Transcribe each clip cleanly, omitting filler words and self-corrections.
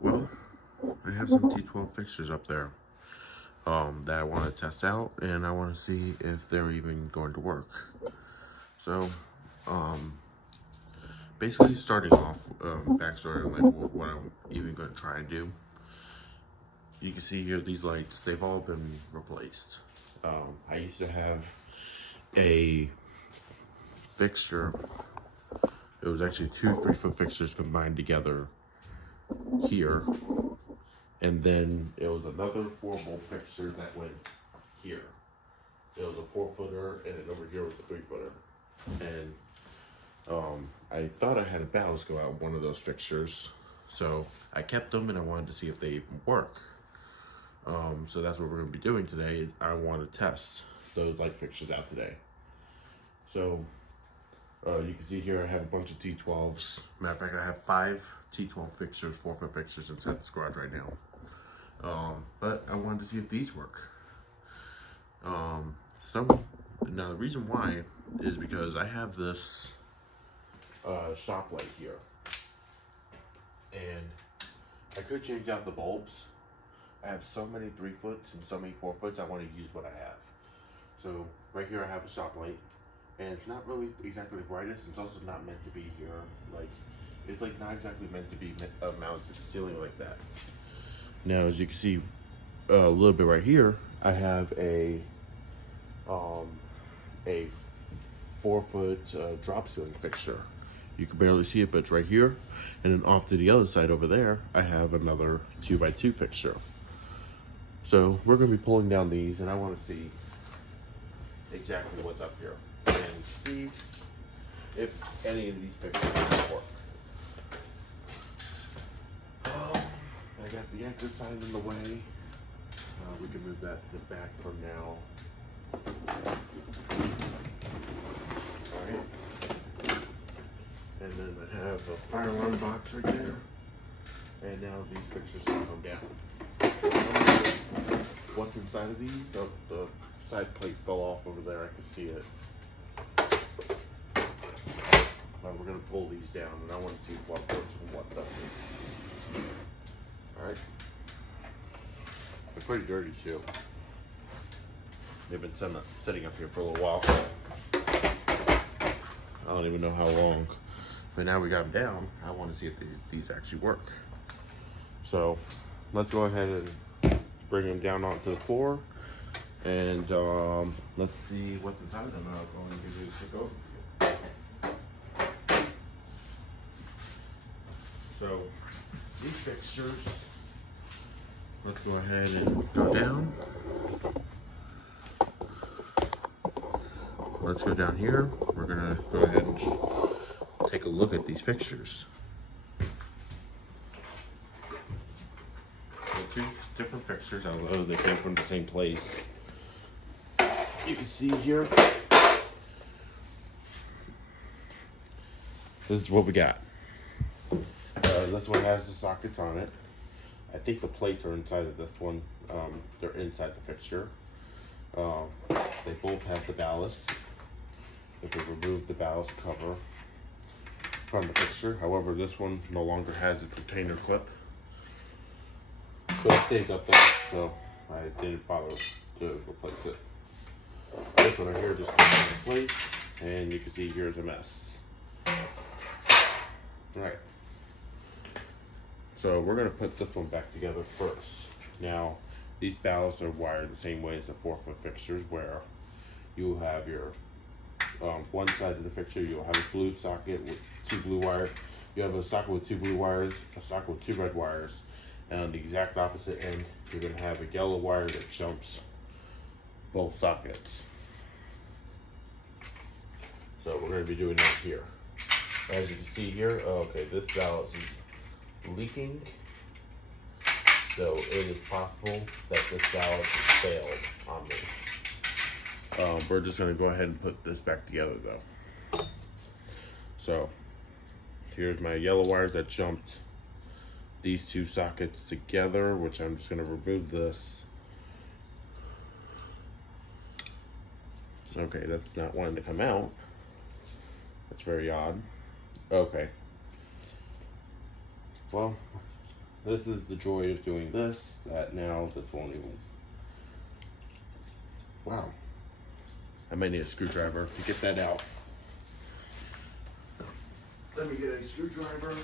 Well, I have some T12 fixtures up there that I want to test out, and I want to see if they're even going to work. So, basically starting off, backstory, like what I'm even going to try and do. You can see here these lights, they've all been replaced. I used to have a fixture. It was actually two 3-foot fixtures combined together here. And then it was another 4-volt fixture that went here. It was a 4-footer, and then over here was a 3-footer. And I thought I had a ballast go out in one of those fixtures. So I kept them, and I wanted to see if they even work. So that's what we're going to be doing today. Is I want to test those light fixtures out today. So you can see here I have a bunch of T12s. Matter of fact, I have 5 T12 fixtures, 4-foot fixtures inside this garage right now. But I wanted to see if these work. Now the reason why is because I have this shop light here, and I could change out the bulbs. I have so many 3-foots and so many 4-foots. I want to use what I have. So right here I have a shop light, and it's not really exactly the brightest. It's also not meant to be here. Like, it's like not exactly meant to be mounted to the ceiling like that. Now, as you can see a little bit right here, I have a 4-foot drop ceiling fixture. You can barely see it, but it's right here. And then off to the other side over there, I have another 2x2 fixture. So we're going to be pulling down these, and I want to see exactly what's up here and see if any of these fixtures work. I got the anchor sign in the way. We can move that to the back for now. Alright. And then I have a fire alarm box right there. And now these fixtures will come down. What's inside of these? Oh, the side plate fell off over there. I can see it. We're going to pull these down, and I want to see what works and what doesn't. Alright. They're pretty dirty too. They've been sitting up here for a little while. I don't even know how long. But now we got them down, I want to see if these actually work. So let's go ahead and bring them down onto the floor, and let's see what's inside of them. I'll go and give you a quick overview. So these fixtures, let's go ahead and go down. Let's go down here. We're gonna go ahead and take a look at these fixtures. So 2 different fixtures, although they came from the same place. You can see here, this is what we got. This one has the sockets on it. I think the plates are inside of this one. They're inside the fixture. They both have the ballast. If we remove the ballast cover from the fixture, however, this one no longer has its retainer clip, so it stays up there. So I didn't bother to replace it. This one right here just goes into place, and you can see here's a mess. All right. So we're going to put this one back together first. Now, these ballasts are wired the same way as the 4-foot fixtures, where you have your one side of the fixture, you'll have a blue socket with 2 blue wires. You have a socket with 2 blue wires, a socket with 2 red wires, and on the exact opposite end, you're going to have a yellow wire that jumps both sockets. So we're going to be doing that here. As you can see here, okay, this ballast is leaking, so it is possible that this ballast has failed on me. We're just going to go ahead and put this back together though. So here's my yellow wires that jumped these 2 sockets together, which I'm just going to remove this. Okay, that's not wanting to come out. That's very odd. Okay. Well, this is the joy of doing this, that now this won't even... Wow. I might need a screwdriver to get that out. Let me get a screwdriver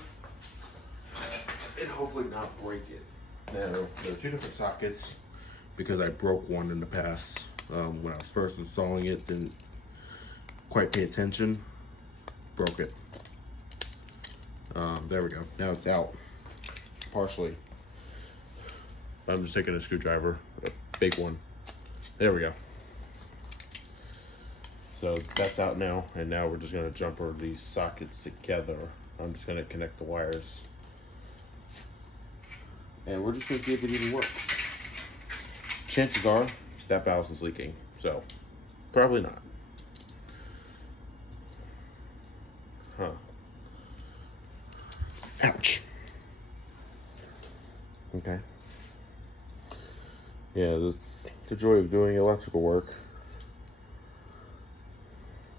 and hopefully not break it. Now, there are two different sockets because I broke one in the past. When I was first installing it, didn't quite pay attention, broke it. There we go. Now it's out, partially. I'm just taking a screwdriver, a big one. There we go. So that's out now, and now we're just gonna jumper these sockets together. I'm just gonna connect the wires. And we're just gonna see if it even works. Chances are that valve is leaking, so probably not. Huh. Ouch. Okay. Yeah, that's the joy of doing electrical work.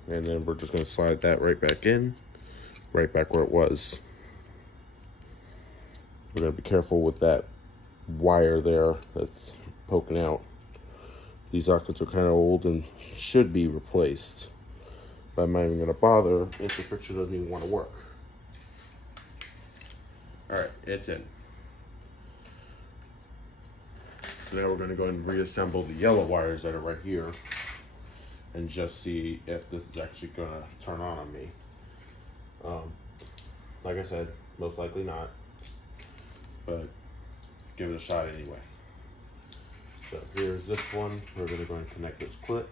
And then we're just gonna slide that right back in, right back where it was. We're gonna be careful with that wire there that's poking out. These sockets are kind of old and should be replaced. But I'm not even gonna bother if the fixture doesn't even want to work. All right, it's in. So now we're gonna go and reassemble the yellow wires that are right here and just see if this is actually gonna turn on me. Like I said, most likely not, but give it a shot anyway. So here's this one. We're gonna go and connect this clip.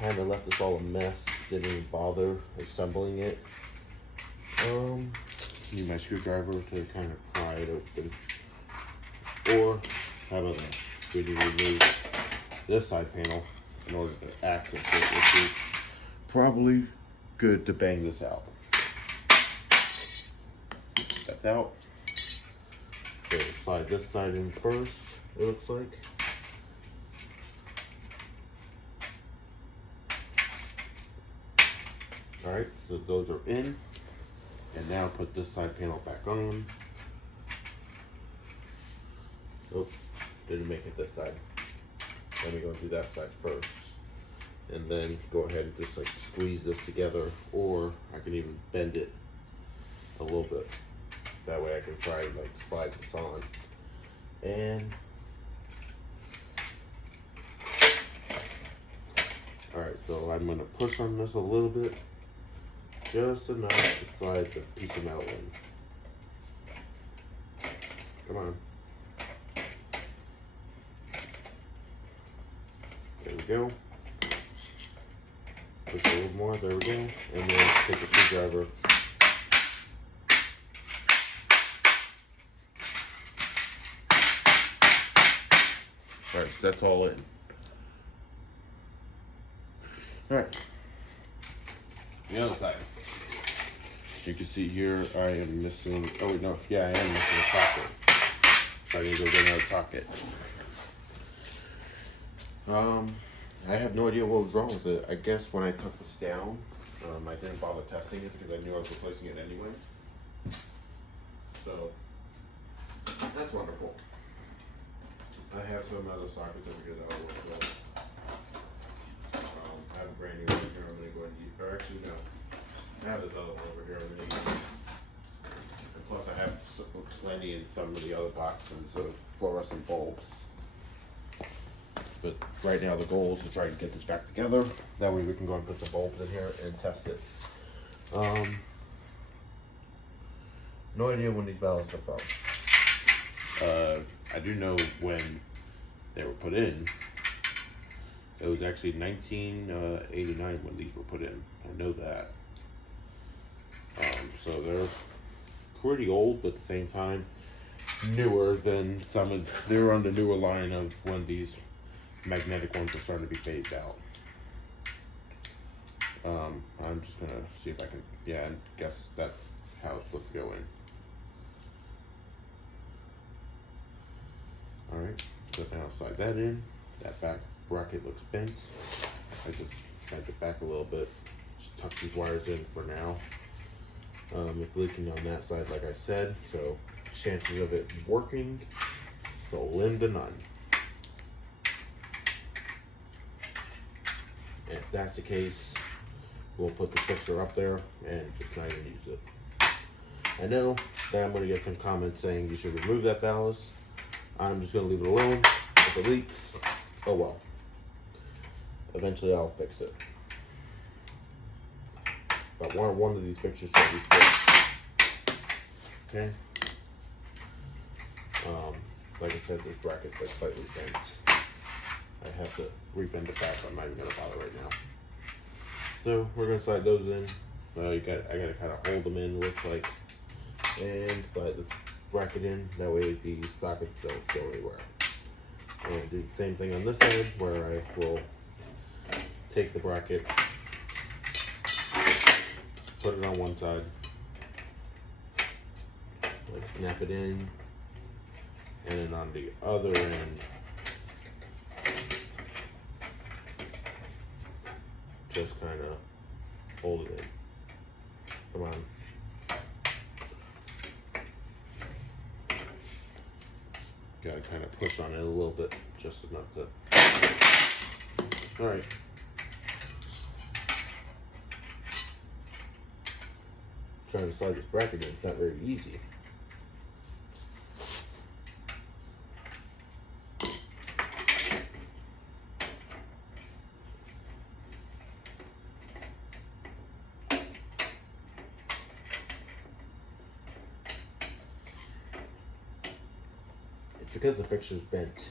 Kind of left this all a mess, didn't even bother assembling it. Need my screwdriver to kind of pry it open. Or, how about this? We need to remove this side panel in order to access it, which is probably good to bang this out. That's out. So slide this side in first, it looks like. All right, so those are in. And now put this side panel back on. Oh, didn't make it this side. Let me go do that side first. And then go ahead and just like squeeze this together, or I can even bend it a little bit. That way I can try to like slide this on. And all right, so I'm gonna push on this a little bit, just enough to slide the piece of metal in. Come on. There we go. Push a little more, there we go. And then take a screwdriver. All right, so that's all in. All right, the other side. You can see here I am missing, oh wait, no, yeah, I am missing a socket. So I need to go get another socket. I have no idea what was wrong with it. I guess when I took this down, I didn't bother testing it because I knew I was replacing it anyway. So, that's wonderful. I have some other sockets over here that I'll work with. I have a brand new one here I'm going to go and use. Or actually, no. I have this other one over here I'm going to use. And plus, I have plenty in some of the other boxes of fluorescent bulbs. But right now, the goal is to try to get this back together. That way, we can go and put some bulbs in here and test it. No idea when these ballasts are from. I do know when they were put in. It was actually 1989 when these were put in. I know that. So they're pretty old, but at the same time, newer than some of, they're on the newer line of when these magnetic ones are starting to be phased out. I'm just gonna see if I can, yeah, I guess that's how it's supposed to go in. Alright, so now slide that in. That back bracket looks bent. I just bent it back a little bit just tuck these wires in for now. It's leaking on that side, like I said, so chances of it working, slim to none. And if that's the case, we'll put the fixture up there and just not even use it. I know that I'm going to get some comments saying you should remove that ballast. I'm just going to leave it alone. If it leaks, oh well. Eventually I'll fix it. But one of these fixtures should be fixed. Okay. Like I said, this bracket's like slightly bent. I have to rebend it back, but I'm not even gonna bother right now. So we're gonna slide those in. I gotta kind of hold them in, looks like, and slide this bracket in. That way the sockets don't go anywhere. And do the same thing on this side, where I will take the bracket, put it on one side, like snap it in, and then on the other end, just kind of hold it in. Come on. Gotta kind of push on it a little bit, just enough to. All right. Trying to slide this bracket in, it's not very easy. It's because the fixture's bent.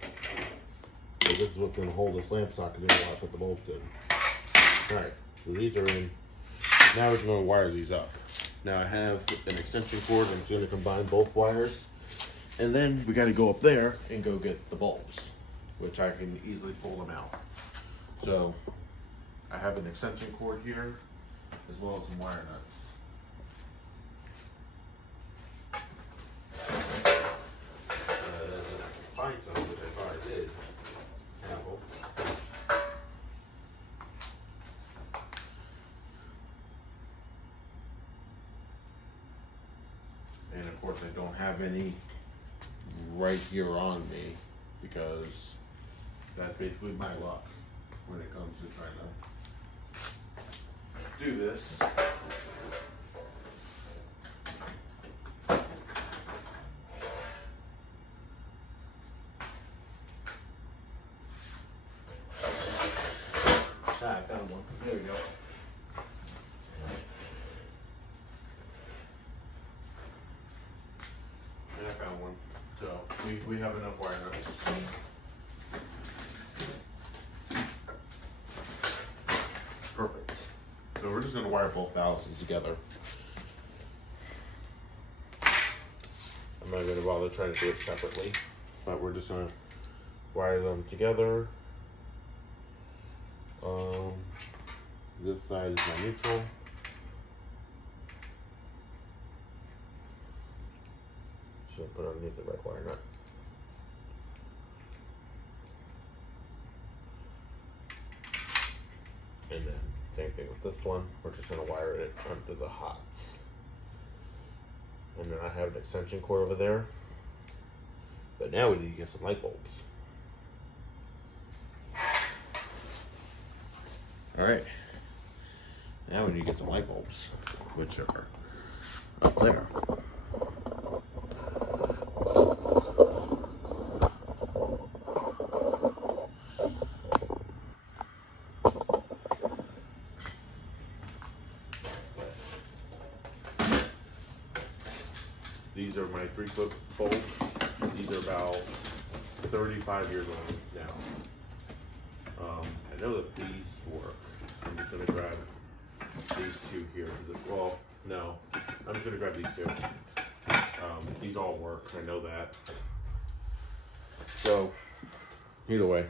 So this is what's going to hold this lamp socket in while I put the bolts in. Alright, so these are in. Now we're going to wire these up. Now I have an extension cord. I'm just going to combine both wires. And then we got to go up there and go get the bulbs, which I can easily pull them out. So I have an extension cord here, as well as some wire nuts. Find some, which I thought I did have them. And of course I don't have any right here on me, because that's basically my luck when it comes to trying to do this. I found one. There we go. And I found one. So we have enough wire nuts. Perfect. So we're just going to wire both ballasts together. I'm not going to bother trying to do it separately, but we're just going to wire them together. This side is my neutral. Should put underneath the red wire nut. And then same thing with this one. We're just going to wire it under the hot. And then I have an extension cord over there. But now we need to get some light bulbs. All right. Now we need to get some light bulbs, which are up there. These are my 3-foot bulbs. These are about 35 years old now. I know that these work. I'm just gonna grab these two here. Well, no, I'm just gonna grab these two. These all work, I know that. So, either way,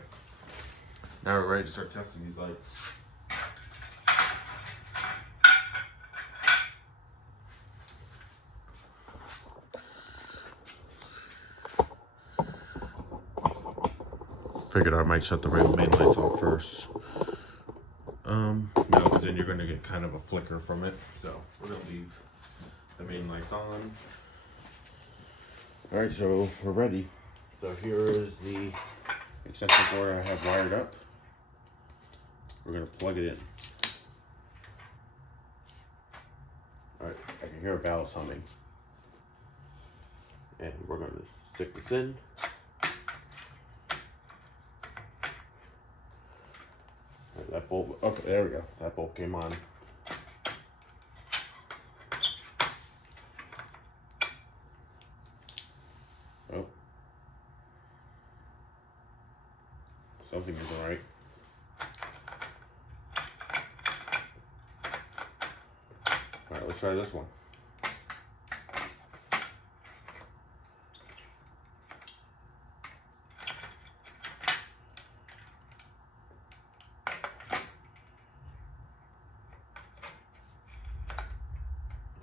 now we're ready to start testing these lights. Figured I might shut the main lights off first. No. gonna get kind of a flicker from it. So we're gonna leave the main lights on. All right, so we're ready. So here is the extension cord I have wired up. We're gonna plug it in. All right, I can hear a valve humming. And we're gonna stick this in. Right, that bulb, okay, there we go. That bulb came on. Oh. Something isn't right. All right, let's try this one.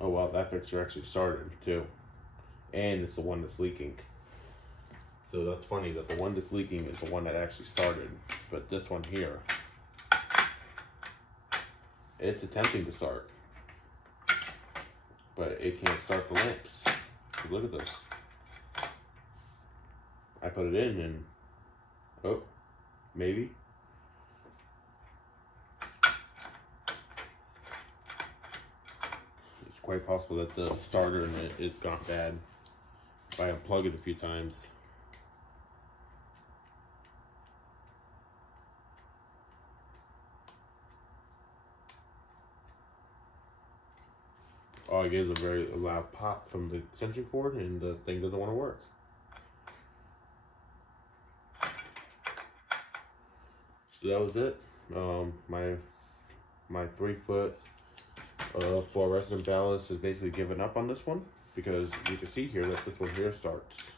Oh wow, that fixture actually started too. And it's the one that's leaking. So that's funny that the one that's leaking is the one that actually started. But this one here, it's attempting to start. But it can't start the lamps. Look at this. I put it in and, oh, maybe. It's quite possible that the starter in it is gone bad. If I unplug it a few times. All I get is a very loud pop from the extension cord and the thing doesn't want to work. So that was it. My 3-foot fluorescent ballast has basically given up on this one because you can see here that this one here starts.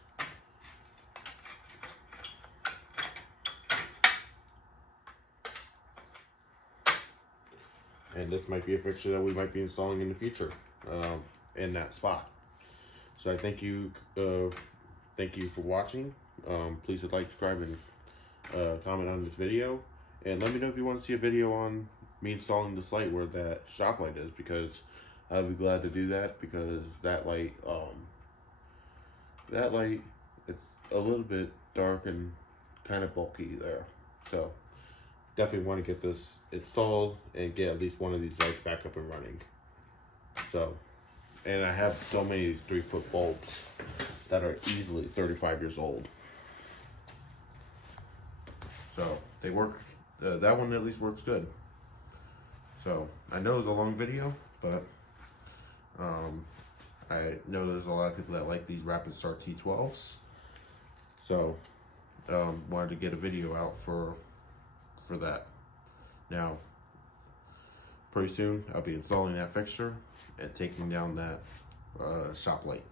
And this might be a fixture that we might be installing in the future in that spot. So I thank you for watching. Please like, subscribe, and comment on this video. And let me know if you want to see a video on me installing this light where that shop light is, because I'll be glad to do that, because that light, it's a little bit dark and kind of bulky there. So definitely want to get this installed and get at least one of these lights back up and running. So, and I have so many of these 3-foot bulbs that are easily 35 years old. So they work, that one at least works good. So I know it's a long video, but I know there's a lot of people that like these rapid start T12s. So wanted to get a video out for that. Now, pretty soon I'll be installing that fixture and taking down that shop light.